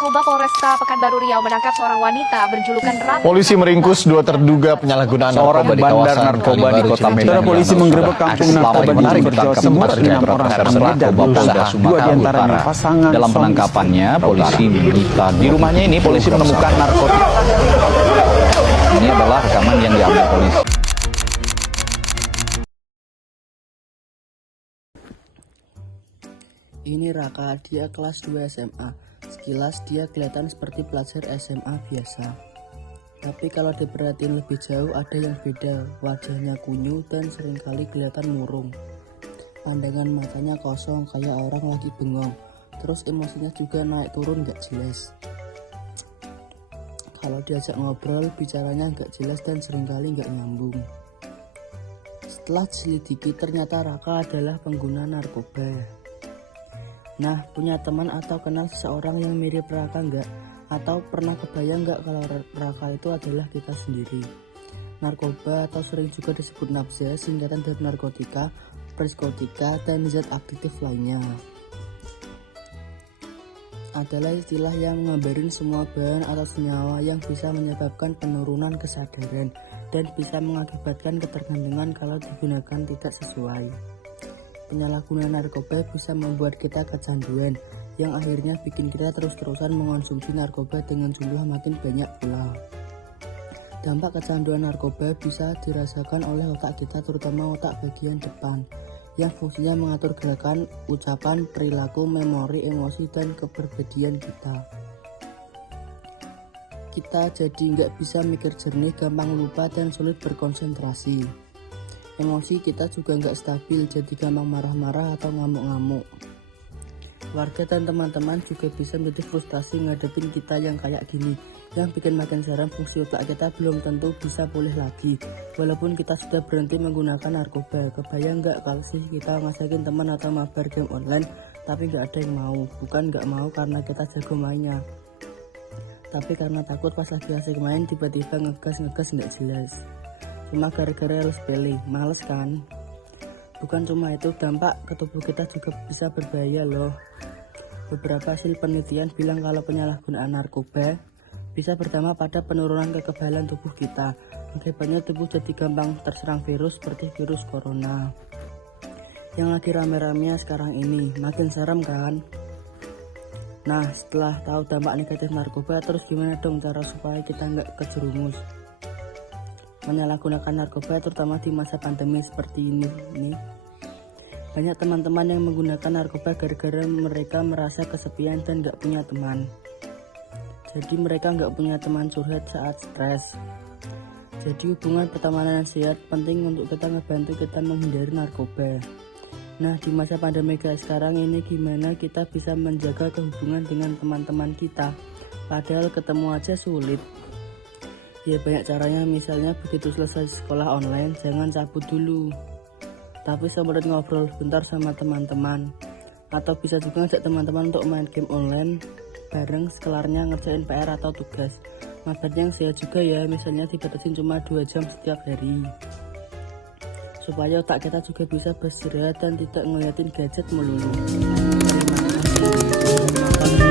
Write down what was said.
Narkoba Polresta Pekanbaru Riau menangkap seorang wanita berjulukan Ratu. Polisi meringkus 2 terduga penyalahgunaan seorang narkoba di bandar kawasan narkoba di Kota Medan. Saudara polisi menggerebek kampung narkoba di Jember, Jawa Timur. 6 orang pengedar berusaha, 2 diantaranya pasangan. Dalam penangkapannya, polisi menyita di rumahnya ini polisi menemukan narkotika. Ini adalah rekaman yang diambil polisi. Ini Raka, dia kelas 2 SMA. Sekilas dia kelihatan seperti pelajar SMA biasa. Tapi kalau diperhatiin lebih jauh ada yang beda. Wajahnya kunyuk dan seringkali kelihatan murung. Pandangan matanya kosong kayak orang lagi bengong. Terus emosinya juga naik turun gak jelas. Kalau diajak ngobrol, bicaranya gak jelas dan seringkali gak nyambung. Setelah diselidiki, ternyata Raka adalah pengguna narkoba. Nah, punya teman atau kenal seseorang yang mirip Raka nggak? Atau pernah kebayang nggak kalau Raka itu adalah kita sendiri? Narkoba atau sering juga disebut nafza, singkatan dari narkotika, psikotika, dan zat aktif lainnya. Adalah istilah yang menggambarin semua bahan atau senyawa yang bisa menyebabkan penurunan kesadaran dan bisa mengakibatkan ketergantungan kalau digunakan tidak sesuai. Penyalahgunaan narkoba bisa membuat kita kecanduan, yang akhirnya bikin kita terus-terusan mengonsumsi narkoba dengan jumlah makin banyak pula. Dampak kecanduan narkoba bisa dirasakan oleh otak kita, terutama otak bagian depan, yang fungsinya mengatur gerakan, ucapan, perilaku, memori, emosi, dan kepribadian kita. Kita jadi nggak bisa mikir jernih, gampang lupa, dan sulit berkonsentrasi. Emosi kita juga nggak stabil, jadi gampang marah-marah atau ngamuk-ngamuk. Warga dan teman-teman juga bisa menjadi frustasi ngadepin kita yang kayak gini, yang bikin makin seram. Fungsi otak kita belum tentu bisa pulih lagi, walaupun kita sudah berhenti menggunakan narkoba. Kebayang nggak kalau sih kita ngajakin teman atau mabar game online, tapi nggak ada yang mau. Bukan nggak mau karena kita jago mainnya, tapi karena takut pas lagi asik main tiba-tiba ngegas nggak jelas. Cuma gara-gara harus pilih, males kan? Bukan cuma itu, dampak ke tubuh kita juga bisa berbahaya loh. Beberapa hasil penelitian bilang kalau penyalahgunaan narkoba bisa berdampak pada penurunan kekebalan tubuh kita. Akibatnya tubuh jadi gampang terserang virus seperti virus corona yang lagi rame-ramenya sekarang ini. Makin serem kan? Nah, setelah tahu dampak negatif narkoba, terus gimana dong cara supaya kita nggak kejerumus menyalahgunakan narkoba, terutama di masa pandemi seperti ini. Banyak teman-teman yang menggunakan narkoba gara-gara mereka merasa kesepian dan gak punya teman. Jadi mereka gak punya teman curhat saat stres. Jadi hubungan pertemanan yang sehat penting untuk kita ngebantu kita menghindari narkoba. Nah, di masa pandemi kayak sekarang ini, gimana kita bisa menjaga kehubungan dengan teman-teman kita, padahal ketemu aja sulit. Ya banyak caranya, misalnya begitu selesai sekolah online jangan cabut dulu, tapi sempat ngobrol bentar sama teman-teman. Atau bisa juga ngajak teman-teman untuk main game online bareng, sekelarnya ngerjain PR atau tugas. Mabarnya yang sehat juga ya, misalnya dibatasin cuma 2 jam setiap hari, supaya otak kita juga bisa beristirahat dan tidak ngeliatin gadget melulu. Terima kasih.